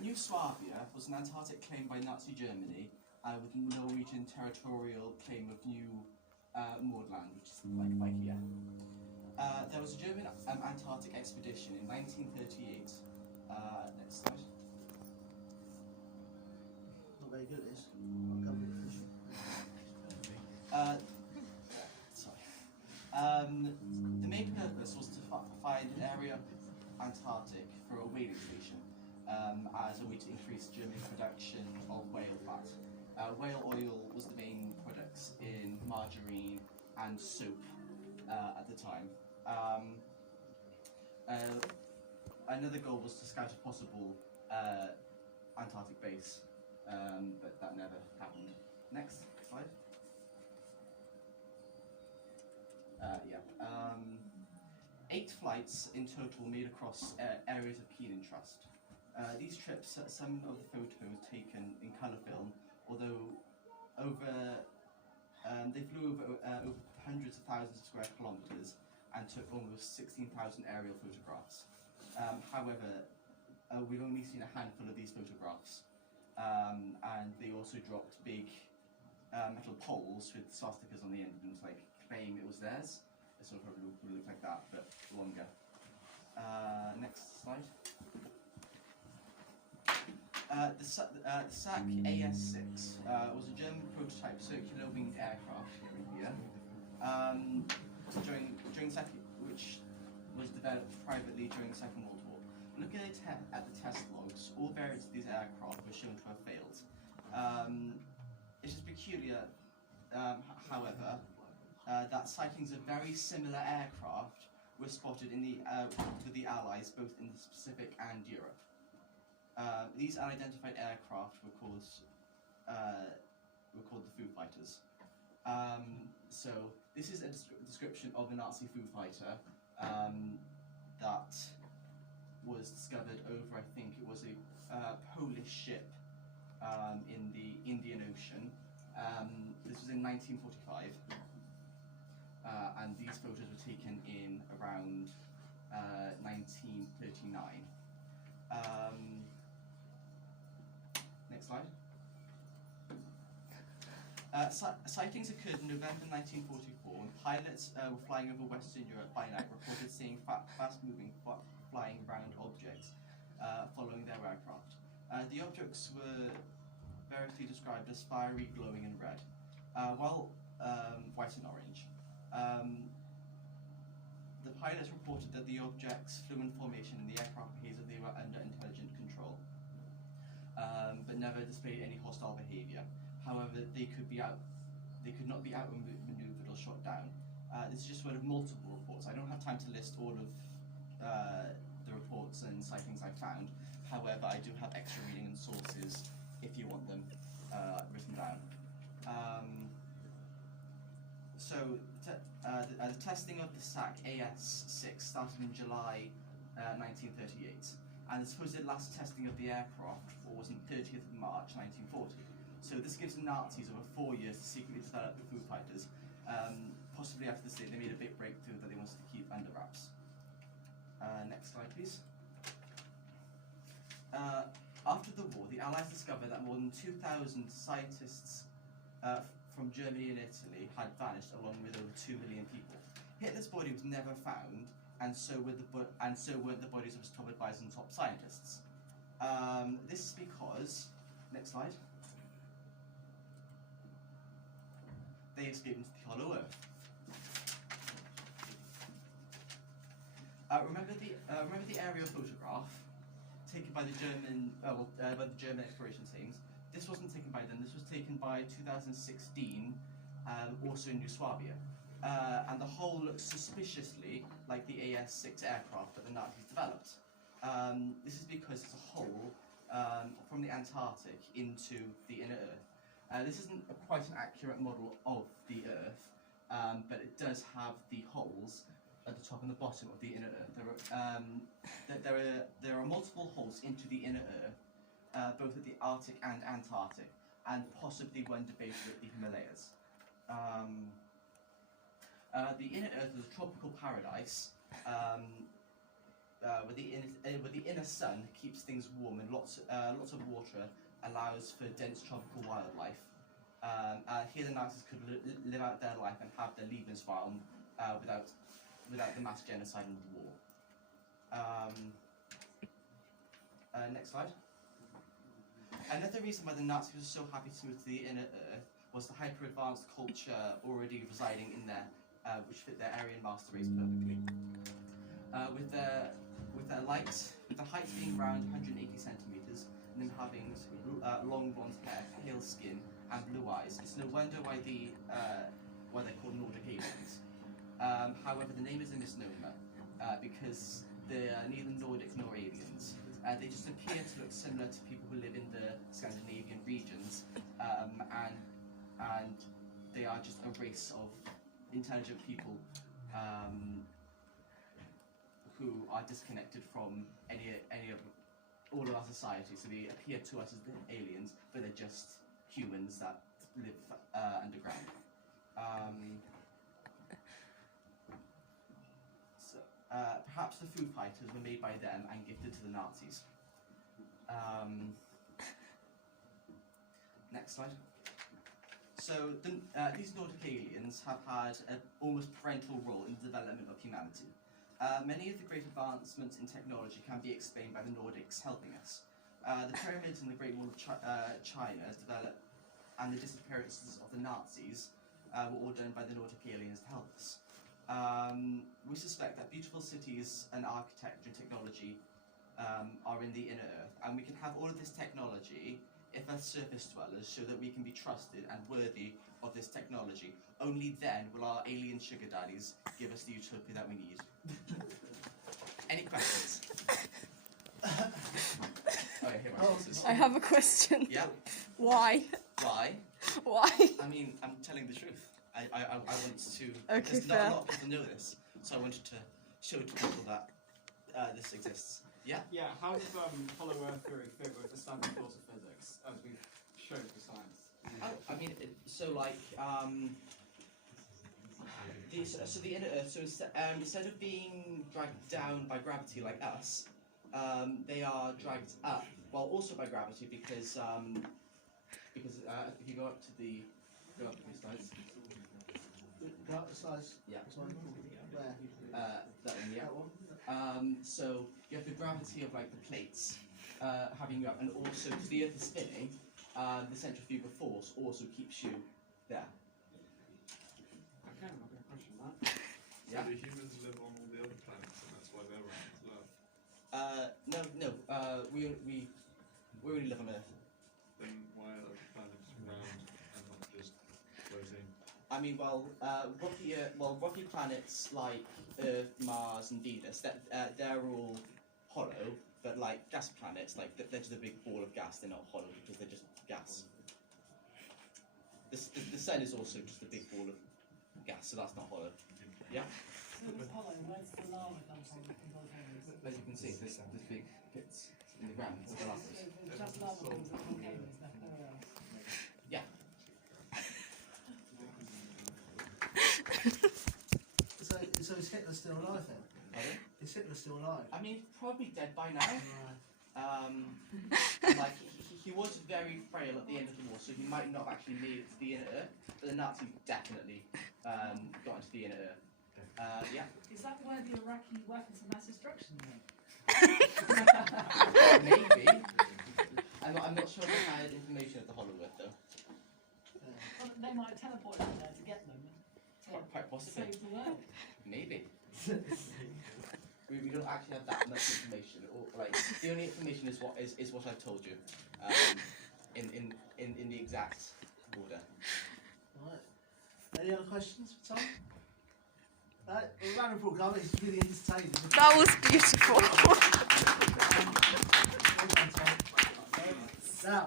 New Swabia was an Antarctic claim by Nazi Germany with Norwegian territorial claim of New Moorland, which is like here. There was a German Antarctic expedition in 1938. Next slide. Not very good at this. Not government official. The main purpose was to find an area of Antarctic for a whaling station as a way to increase Germany's production of whale fat. Whale oil was the main products in margarine and soap at the time. Another goal was to scout a possible Antarctic base, but that never happened. Next slide. Yeah. 8 flights in total made across areas of keen interest. These trips, some of the photos taken in colour film, although they flew over hundreds of thousands of square kilometres and took almost 16,000 aerial photographs. However, we've only seen a handful of these photographs, and they also dropped big metal poles with swastikas on the end of them to claim it was theirs. It sort of would look like that, but longer. Next slide. The SAC AS6 was a German prototype circular winged aircraft here, which was developed privately during the Second World War. Looking at the test logs, all variants of these aircraft were shown to have failed. It's just peculiar, however, that sightings of very similar aircraft were spotted with the Allies both in the Pacific and Europe. These unidentified aircraft were called the Foo Fighters. So this is a description of a Nazi Foo Fighter that was discovered over, I think it was a Polish ship in the Indian Ocean. This was in 1945, and these photos were taken in around 1939. Next slide. Sightings occurred in November 1944 when pilots were flying over Western Europe by night reported seeing fast-moving, flying round objects following their aircraft. The objects were variously described as fiery, glowing and red, while white and orange. The pilots reported that the objects flew in formation and the aircraft behaved as if they were under intelligent control, but never displayed any hostile behaviour. However, they could not be outmaneuvered or shot down. This is just one of multiple reports. I don't have time to list all of the reports and sightings I found. However, I do have extra reading and sources if you want them written down. The testing of the SAC AS6 started in July 1938, and the supposed last testing of the aircraft was on 30th of March 1940. So this gives the Nazis over 4 years to secretly develop the Foo Fighters. Possibly after this date, they made a big breakthrough that they wanted to keep under wraps. Next slide, please. After the war, the Allies discovered that more than 2,000 scientists from Germany and Italy had vanished, along with over 2 million people. Hitler's body was never found, and so weren't the bodies of his top advisors and top scientists. This is because, next slide, they escaped into the Hollow Earth. Remember the aerial photograph taken by the German exploration teams? This wasn't taken by them. This was taken by 2016, also in New Swabia, and the hole looks suspiciously like the AS6 aircraft that the Nazis developed. This is because it's a hole from the Antarctic into the inner Earth. This isn't quite an accurate model of the Earth, but it does have the holes at the top and the bottom of the inner Earth. There are multiple holes into the inner Earth, both at the Arctic and Antarctic, and possibly one debated at the Himalayas. The inner Earth is a tropical paradise. the inner sun keeps things warm, and lots of water allows for dense tropical wildlife. Here the Nazis could live out their life and have their Lebensraum without the mass genocide and the war. Next slide. Another reason why the Nazis were so happy to move to the inner Earth was the hyper-advanced culture already residing in there, which fit their Aryan master race perfectly. With their height being around 180 centimeters, and them having long blonde hair, pale skin, and blue eyes, it's no wonder why they're called Nordic aliens. However, the name is a misnomer because they are neither Nordic nor aliens. They just appear to look similar to people who live in the Scandinavian regions, and they are just a race of intelligent people who are disconnected from any of all of our society. So they appear to us as the aliens, but they're just humans that live underground. Perhaps the Foo Fighters were made by them and gifted to the Nazis. Next slide. So these Nordic aliens have had an almost parental role in the development of humanity. Many of the great advancements in technology can be explained by the Nordics helping us. The pyramids and the Great Wall of China developed, and the disappearances of the Nazis were all done by the Nordic aliens to help us. We suspect that beautiful cities and architecture and technology are in the inner Earth, and we can have all of this technology if Earth's surface dwellers show that we can be trusted and worthy of this technology. Only then will our alien sugar daddies give us the utopia that we need. Any questions? Okay, here are my answers. I have a question. Yeah. Why? Why? Why? I mean, I'm telling the truth. I want to. Okay, because fair. not a lot of people know this, so I wanted to show to people that this exists. Yeah. Yeah, how does hollow Earth theory fit with the standard laws of physics, as we've shown for science? I mean, so the inner Earth. So instead of being dragged down by gravity like us, they are dragged up. Well, also by gravity because if you go up to the slides. Go up the slides. Yeah. This one. Where? That one, yeah. That one? So you have the gravity of like the plates having you up, and also because the Earth is spinning, the centrifugal force also keeps you there. Okay, I'm not going to question that. Yeah. So do humans live on all the other planets, and that's why they're around Earth? No. We only live on Earth. Then why are other planets round and not just floating? I mean, rocky planets like Earth, Mars, and Venus, they're all hollow. But like gas planets, like they're just a big ball of gas. They're not hollow because they're just gas. The sun is also just a big ball of gas, so that's not hollow. Yeah. So it's hollow, where's the lava come from in those areas? As you can see, this big pits in the ground. So it's just lava comes from volcanoes, nowhere else. Yeah. So is Hitler still alive then? Pardon? Is Hitler still alive? I mean, probably dead by now. Right. Like he was very frail at the end of the war, so he might not have actually made it to the inner Earth. But the Nazis definitely got into the inner Earth. Yeah. Is that where the Iraqi weapons of mass destruction went? Maybe. I'm not sure they had information of the Hollow Earth though. Well, they might have teleported in there to get them Quite to possibly. save the world. Maybe. We don't actually have that much information. Or, like the only information is what I've told you, in the exact order. Right. Any other questions for Tom? Right. Well, round of applause, guys. It's really entertaining. That was beautiful. Well done, Tom. Now,